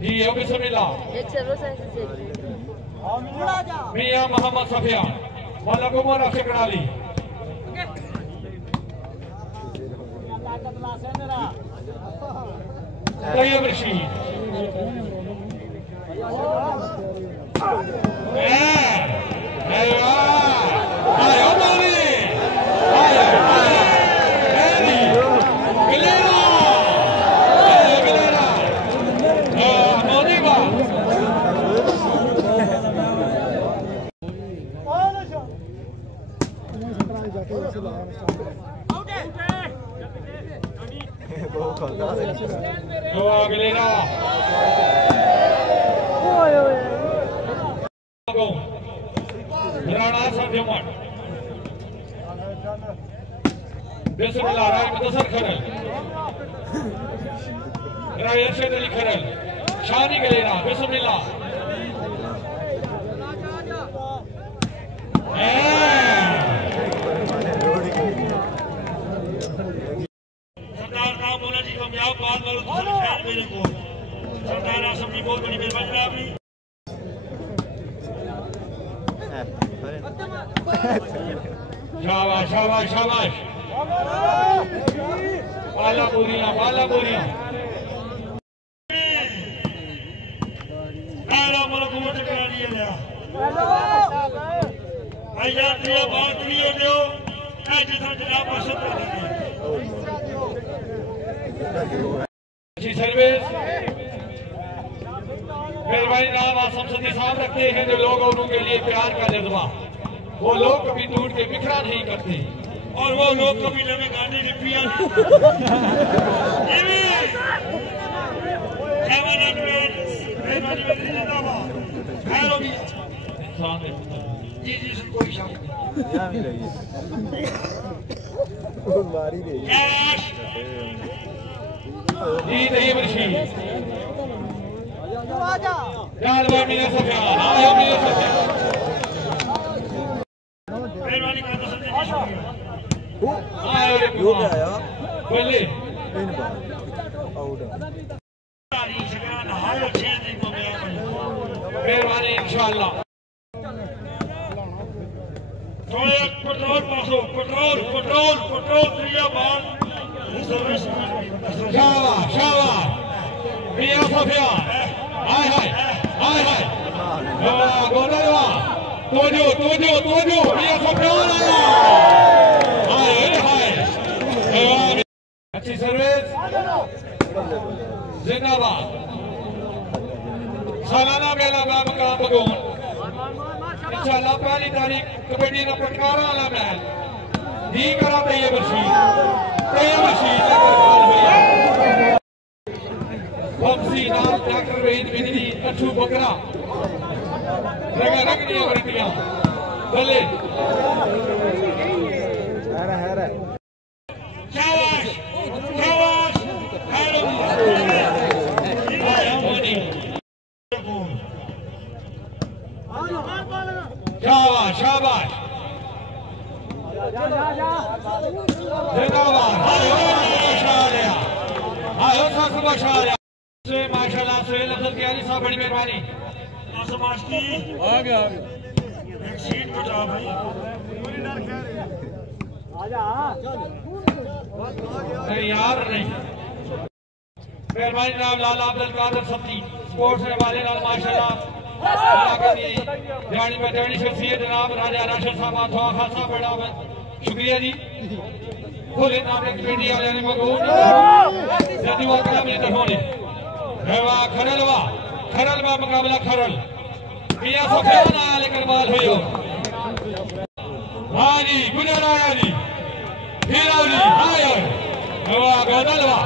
जी बिस्मिल्लाह। एक सर्वो से मियां मोहम्मद सफियान मलक उमर अशकराली तैयब रशीद बिस्मिल्लाह राय मुदस्सर खरल राय अरशद अली खरल शानी गलेरा बिस्मिल्लाह सरदार साहब बोला जी कामयाब बात करो खैर मेरे को सरदार आसम जी बहुत बड़ी मेहरबानी आपकी शाबाश शाबाश शाबाश बाला बोरियां आला मुल्क वोट करा दिया गया आया दिया बात नहीं हो दो आज तो जनाब पसंद कर दीजिए अच्छी सर्विस मेहरबानी नाम आसम सदी साहब रखते हैं जो लोग उनके लिए प्यार का जज्बा वो लोग कभी टूट के बिखरा नहीं करते और वो लोग कभी लगे गाने ने पिया जी जी कोई शक जी तैयब रशीद जालवा मियां सफियान आयो मियां सफियान मेहरबानी कर दो सच्ची शुक्रिया यो क्या आया बोले मेहरबानी इंशाअल्लाह थोड़े पेट्रोल पासो पेट्रोल पेट्रोल पेट्रोल क्रिया बाल शाबाश शाबाश मियां सफियान हाय हाय हाय हाय वाह गोदल वाह तोजो मियां सफियान हाय हाय अच्छी सर्विस जिंदाबाद सालाना मेला मकाम बगोन इंशाअल्लाह पहली तारीख कबड्डी का पटकारा वाला मैच दी करा तैयब रशीद बमसी नाम डॉक्टर वहीद बिजली अठू बकरा रगा रगनी अमरीकियां बल्ले शाबाश शाबाश शाबाश शाबाश जिंदाबाद माशाल्लाह सुहेल अफजल कियारी साहब बड़ी मेहरबानी आ गया एक सीट बचा भाई नहीं यार नहीं मेहरबानी नाम लाला अब्दुल कादर सब्जी स्पोर्ट्स के हवाले नाल माशाल्लाह ध्यानी में ध्यानी शख्सियत जनाब राजा राशिद साहब थोड़ा खासा बड़ा शुक्रिया जी खुले नाम कमेटी वाले ने मगबूल जदी वो कलम ने होने रवा खरल वा मुकाबला खरल मियां सफियान आया लेकर बाल हुई हो हाँ जी गुजर आया जी फिर आओ जी आया रवा गोदलवा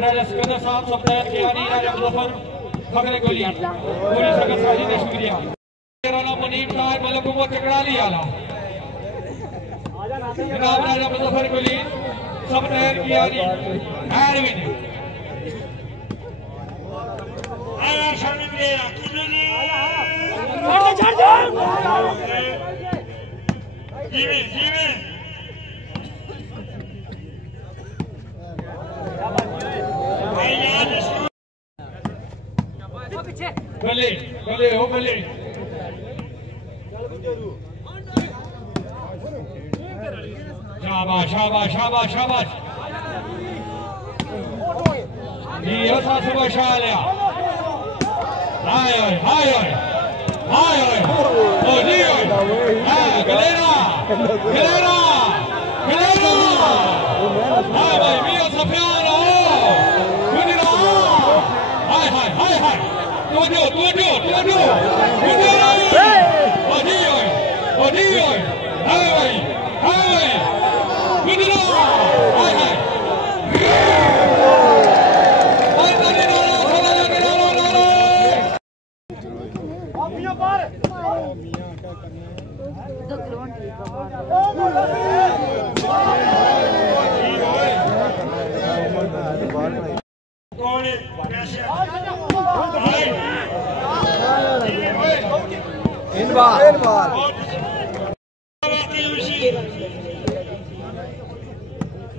राजा सिकंदर साहब सप्ताह के आनी राजा मुजफ्फर फखरे गोली पूरी सगत साजी ने शुक्रिया राणा मुनीम साहब मलक को चकड़ा लिया ला जनाब राजा मुजफ्फर गोली सप्ताह की आनी हैरविन आया शामिल गया कितने छोड़ दे जीवे जीवे भले भले हो भले शाबाश शाबाश शाबाश शाबाश ये ऐसा सुबह शालिया हाय हाय हाय हाय हाय ओ जी हाय गलेरा गलेरा गलेरा हाय भाई मियां सफियान हो गुजरा हाय हाय हाय हाय Tujuh, hai, Gudira, hai.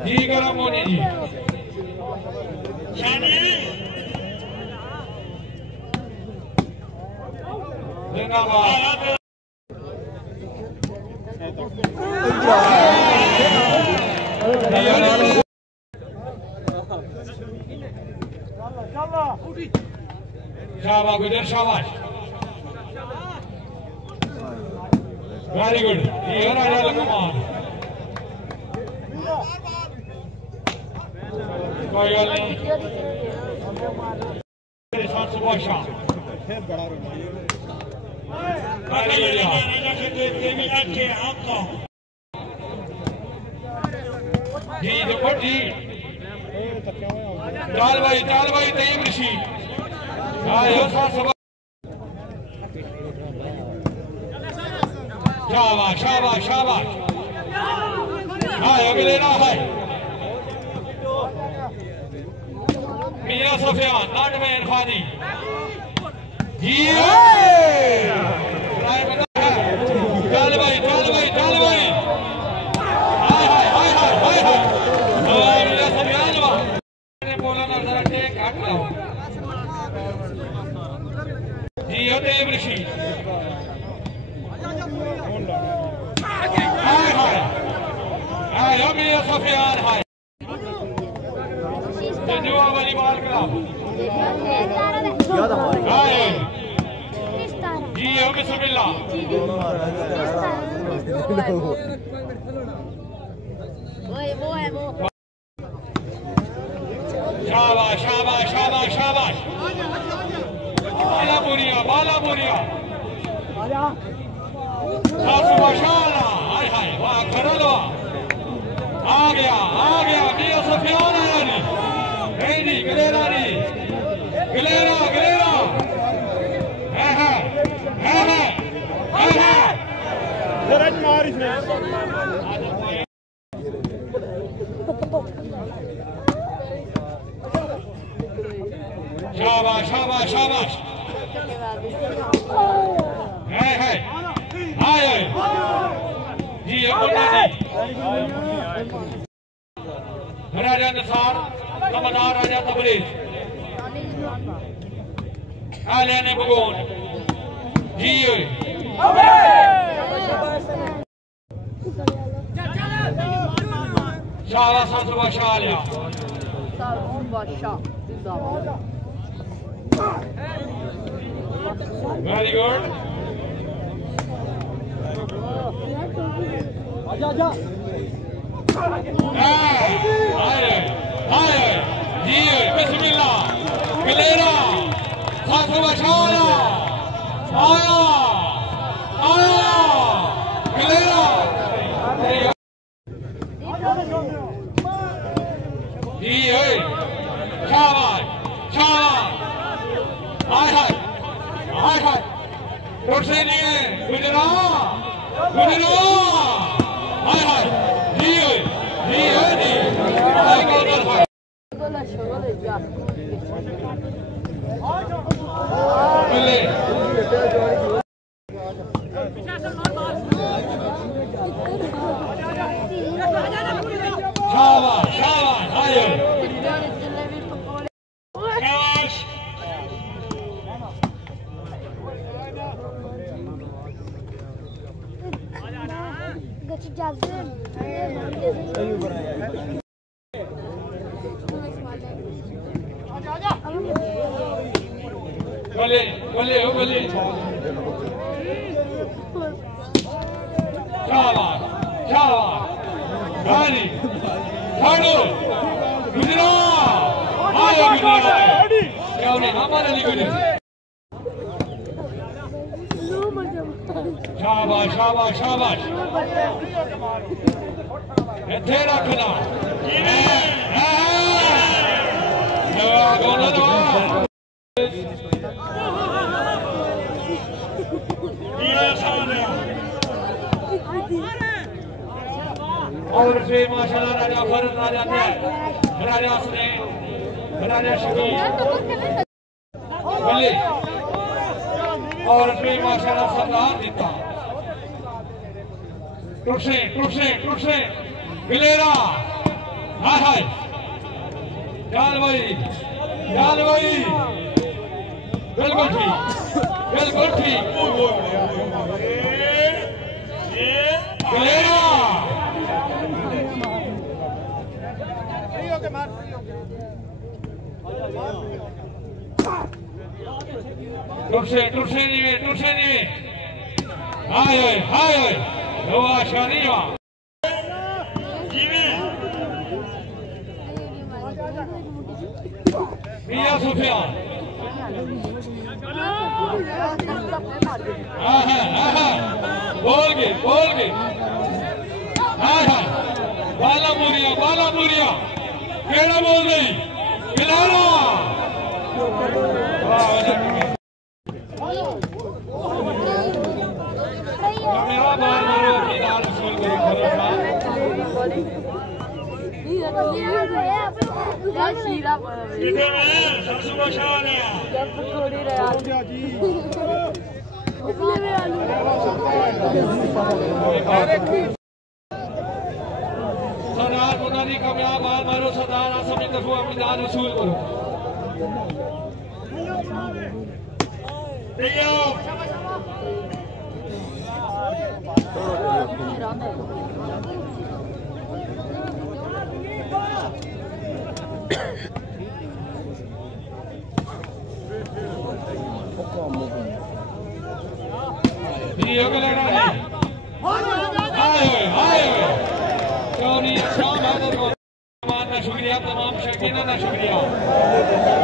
जी गरम होने जी जिंदाबाद शाबाश गुजर शाबाश वेरी गुड ये राजा लकुमान कोई गल नहीं साथ सुबह शाम जी देखो जी चाल भाई तईम ऋषि शाबाश शाबाश शाबाश हाय अगले ना है मियां सफियान नाट में इरफानी जी चाल भाई हाय मियां सफियान ने बोला ना जरा टेक काट लो जी होते ऋषि हाय मियां सफियान हाय जुआ वाली बाल क्लब हाय जी हो बिस्मिल्लाह शाबाश शाबाश शाबाश शाबाश बाला बोरिया माशाल्लाह हाय वाह कर लो आ गया मियां सफियान आया नहीं गलेरा शाबाश है जी राजा निसार नमदार राजा तबरेज आलिया ने बगोन जी शाबाश शाह आलिया वेरी गुड जी बिस्मिल्लाह गलेरा आया गलेरा जी हाय हाय हाय हाय टोटसे नहीं गुजरात गुजरात हाय हाय जी हाय गोल बल्ले शाबाश शाबाश हाय बल्ले बल्ले हो बल्ले शाबाश शाबाश गाड़ी खाड़ो गुजरात आयो गुजरात क्या उन्हें हमारे लिए गुजरे शाबाश शाबाश शाबाश इत्थे रखना दवा गोला दवा और से माशाल्लाह राजा फरद राजा थे राजा सुने राजा शबीर बल्ले और से माशाल्लाह सरदार जीता टुटसे गिलेरा हाय हाय जाल भाई बिल्कुल ठीक गिलेरा टुटसे नहीं हाय लोहा शानिया मियां सुफियान बोल गए हाय बाला मुरिया केड़ा बोल गई बिलाला मेरा बार मारो दीदार रसूल के सरदार मुनादी कामयाब बार मारो सरदार आसम की तरफ अपनी दान वसूल करो शुक्रिया तमाम शकीना का शुक्रिया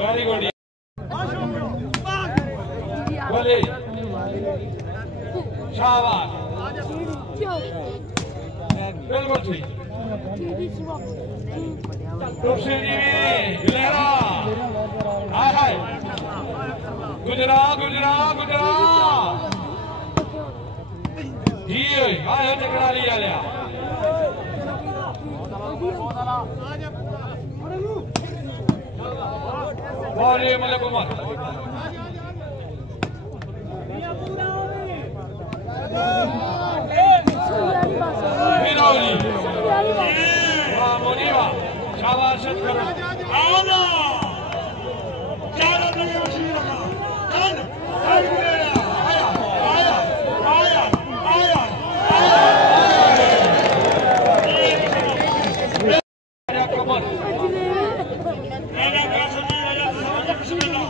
वेरी गुड शाबाश बिल्कुल ठीक गुजरात की हुई आयो टकरा लिया लिया और ये मलिक उमर फिरौली वाह मुनीवा शाबाश करो आला चार दिन मशीन का चल आया आया आया आया आया कमर राजा कासम जी राजा बिस्मिल्लाह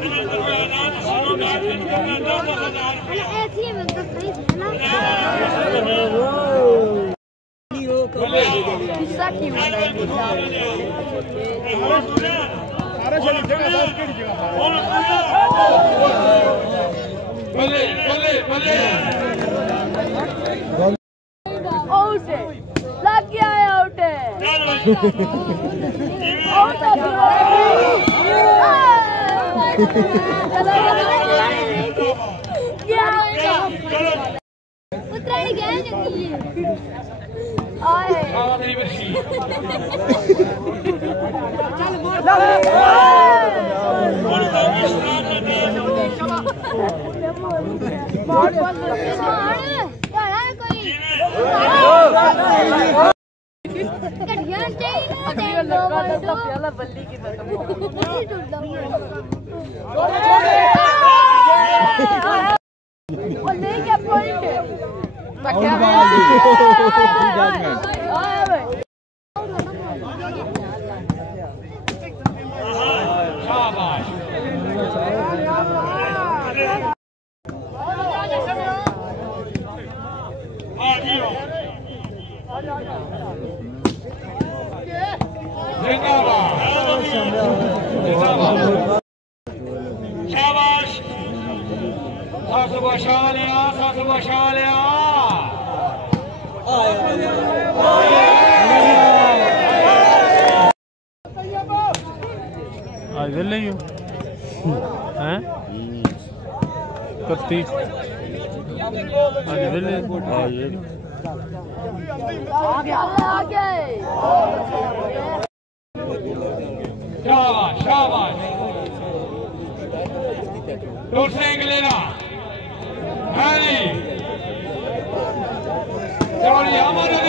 बिना दरवाजा सारों में आके करना 10,000 रुपया ऐसी है मतलब सही है ना गुस्सा क्यों भले भले भले आउट है लग गया है आउट है आउट क्या उत्तरायण गया जंगी आए आवाज़ बरसी बल्ली की क्या पॉइंट है शाबाश शाबाश सासु बशालिया आज वेल नहीं हो हैं कत्ती आज वेल शाबाश शाबाश दूसरे लेना हैरी हमारे